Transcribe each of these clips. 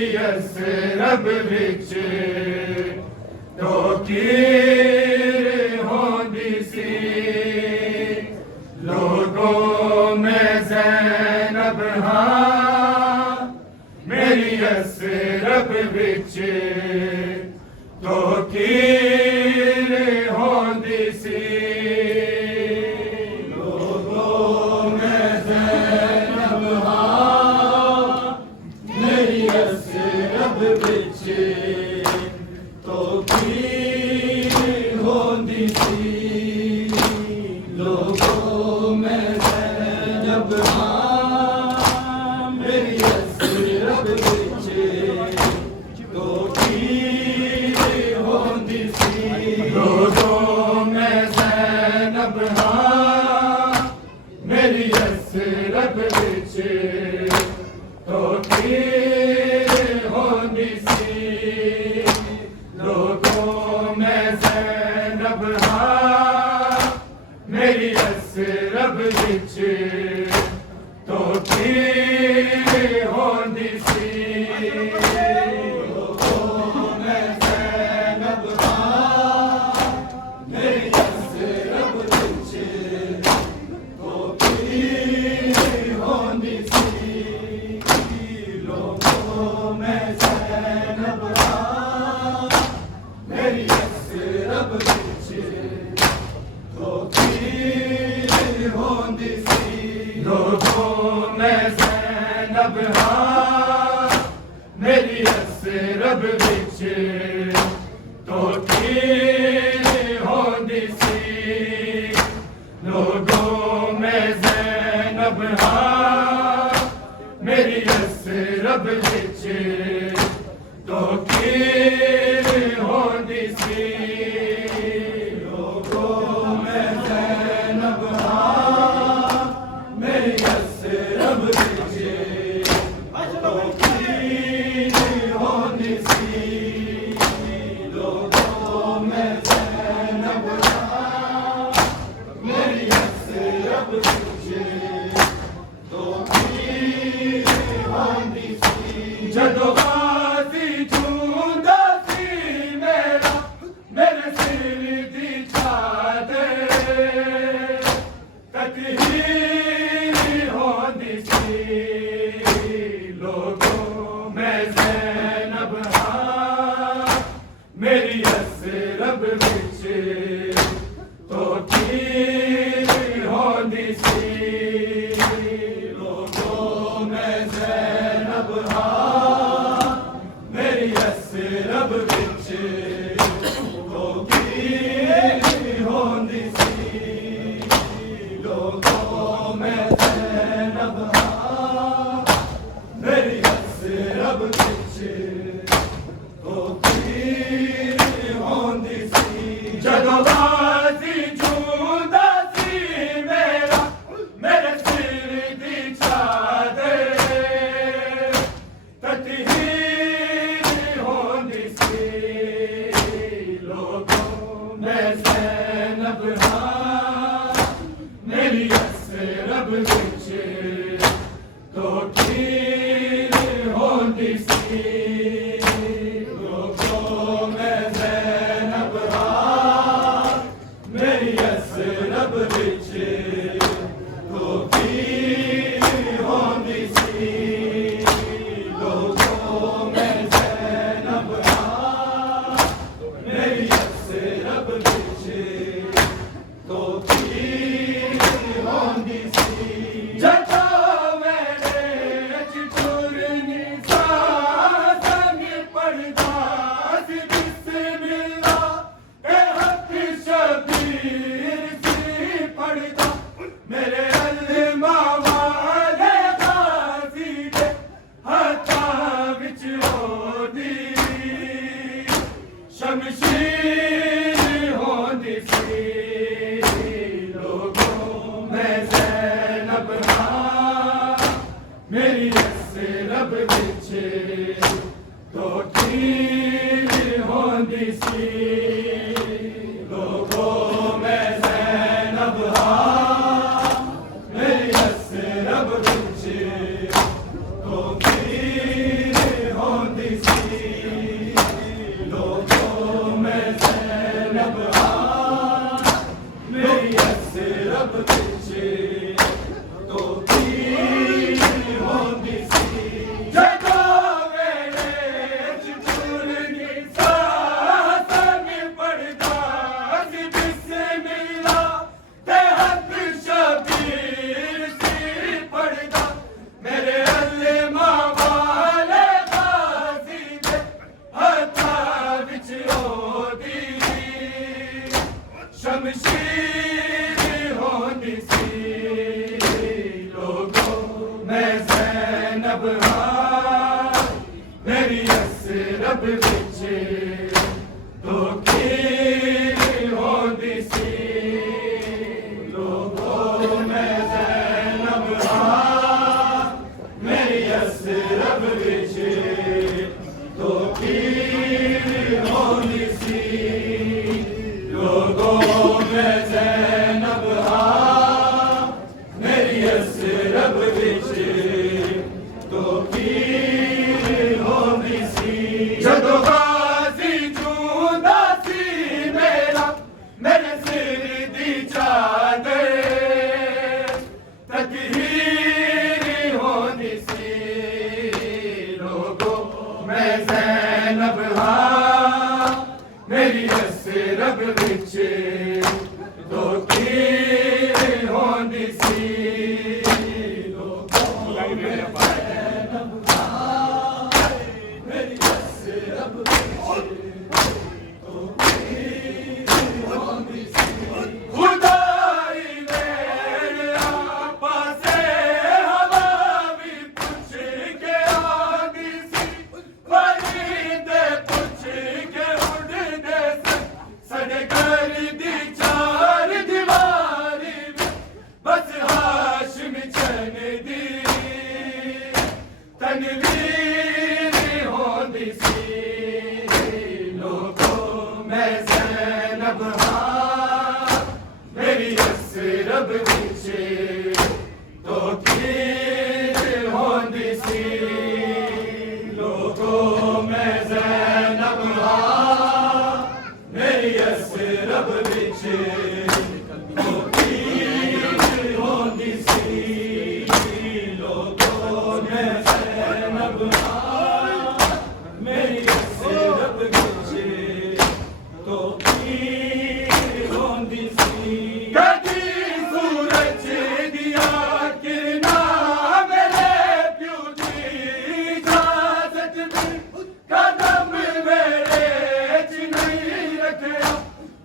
मेरी असरब विच तो की होंदी सी लोगों में ज़ैनब हाँ मेरी असरब विच तो की होंदी सी लोगों में ज़ैनब हाँ मेरी असरब विच तो की होंदी सी लोगों में ज़ैनब हाँ मेरी असरब विच तो की होंदी सी लोगों में ज़ैनब हाँ मेरी असरब विच तो की होंदी सी लोगों में ज़ैनब हाँ मेरी असरब विच तो की होंदी सी लोगों में ज़ैनब हाँ मेरी असरब विच तो की होंदी सी लोगों में ज़ैनब हाँ मेरी असरब विच तो की होंदी सी लोगों में ज़ैनब हाँ मेरी असरब विच तो की होंदी सी लोगों में ज़ैनब हाँ मेरी असरब विच तो की होंदी सी लोगों में ज़ैनब हाँ मेरी असरब विच तो की होंदी सी लोगों में ज़ैनब हाँ मेरी असरब विच तो की होंदी सी जदों गाज़ी चूंदा सी मेरा मेरे सिर दी चादर तकहीर होंदी सी लोगों में ज़ैनब हाँ मेरी असरब विच तो की होंदी सी लोगों में ज़ैनब हाँ मेरी असरब विच तो की होंदी सी लोगों में ज़ैनब हाँ मेरी असरब विच तो की होंदी सी जदों गाज़ी चूंदा सी मेरा मेरे सिर दी चादर तकहीर होंदी सी लोगों में ज़ैनब हाँ मेरी असरब विच तो की होंदी सी लोगों में ज़ैनब हाँ मेरी असरब विच तो की होंदी सी लोगों में ज़ैनब हाँ मेरी असरब विच तो की होंदी सी जदों मेरे चुरनी सासन पढ़दा सी बिस्मिल्लाह के हक शबीर सी पढ़दा मेरे अल्मा वाले गाज़ी दे हत्थां विच होंदी शमशीर होंदी सी लोगों में ज़ैनब हाँ मेरी असरब विच तो की होंदी सी लोगों में ज़ैनब हाँ मेरी असरब विच तो की होंदी नबहा मेरी यसरब विच तो खीर होंदी सी लोगों में ज़ैनब मेरी यसरब विच तो खीर होंदी सी लोगों में ज़ैनब मेरी यसरब विच तो खीर होंदी सी जदों गाज़ी जूंदा सी मेरा मेरे सिर दी चादर तकहीर होंदी सी लोगों मैं ज़ैनब मेरी यसरब विच तो खीर होंदी सी लोगों में ज़ैनब मेरी यसरब खुदाई मेरे आपा से हवा भी पूछ के आगी सी परिंदे पूछ के उड़दे सड़े घर दी चार दीवारी में बस हाशिम चन दी तनवीर होंदी सी लोगों में ज़ैनब मेरी यसरब विच तो खीर होंदी सी लोगों में ज़ैनब मेरी यसरब विच तो खीर होंदी सी लोगों में ज़ैनब मेरी यसरब विच तो खीर होंदी सी कदी सूरज दिया किरना मेरे प्यू दी इजाजत में कदम मेरे च नहीं रखया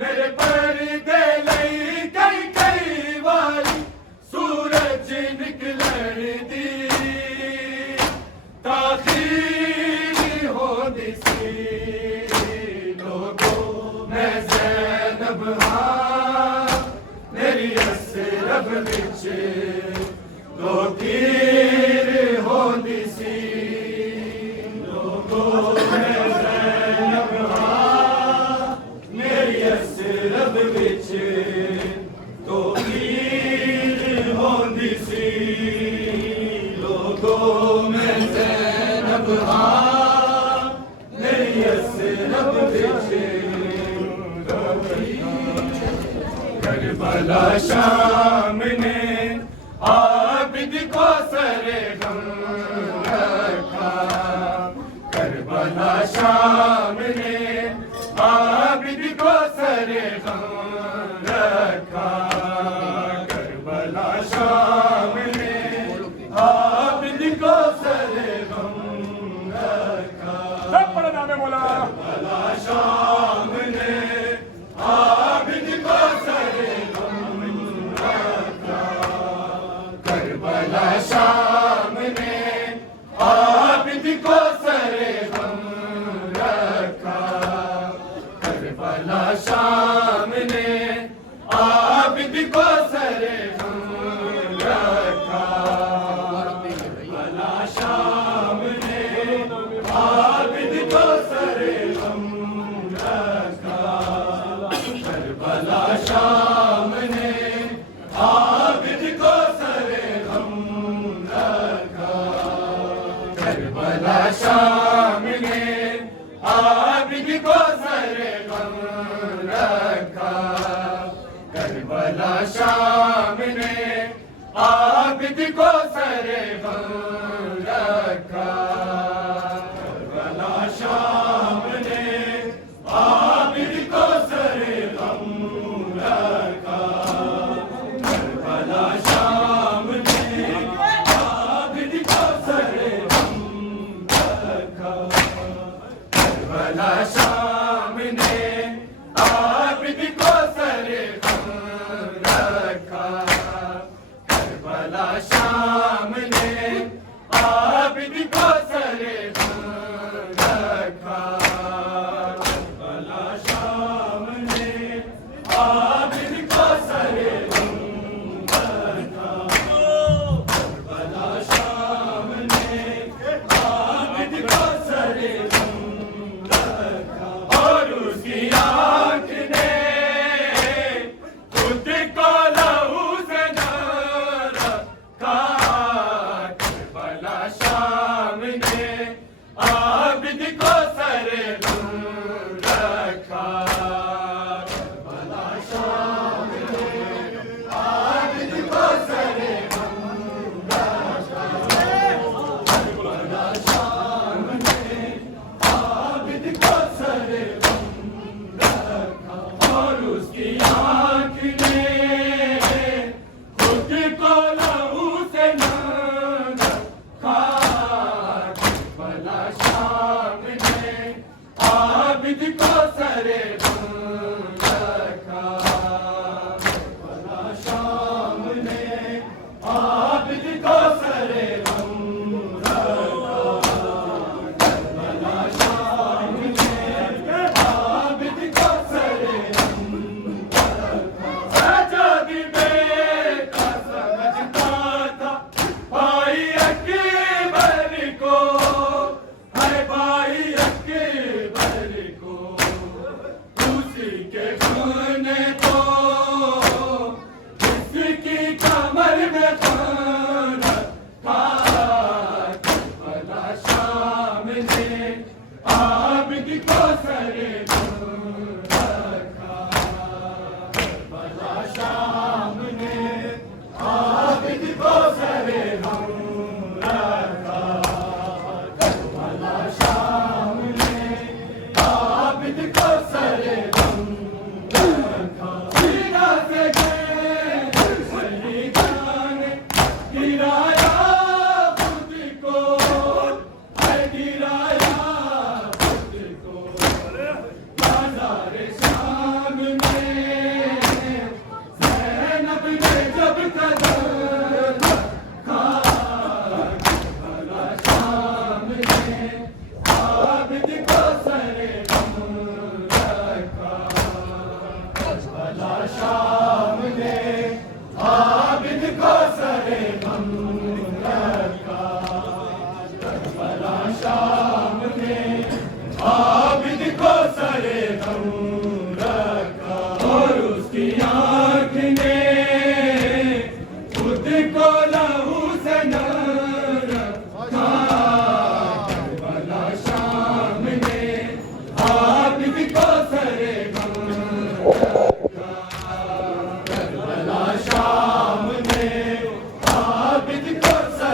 मेरे पर्दे लई कई कई वारी सूरज निकलण दी ताखीर होंदी सी लोगों मैं ज़ैनब मेरी यसरब विच तो खीर होंदी सी लोगों में ज़ैनब मेरी यसरब विच तो खीर होंदी सी लोगों में ज़ैनब मेरी यसरब विच करबला शाम ने आबिद को सरे गम रखा करबला शाम ने आबिद को सरे गम रखा करबला शाम ने आबिद को सरे गम रखा करबला शाम ने आबिद को सरे गम रखा करबला शाम ने आबिद को सरे गम रखा करबला शाम ने आबिद को सरे गम रखा करबला शाम ने आबिद को सरे गम रखा करबला शाम ने आबिद को सरे गम रखा करबला शाम ने आबिद को सरे गम रखा करबला शाम ने आबिद को सरे गम रखा करबला शाम ने आबिद को सरे गम रखा करबला शाम ने आबिद को सरे गम रखा करबला शाम ने आबिद को सरे गम रखा करबला शाम ने आबिद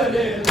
सरे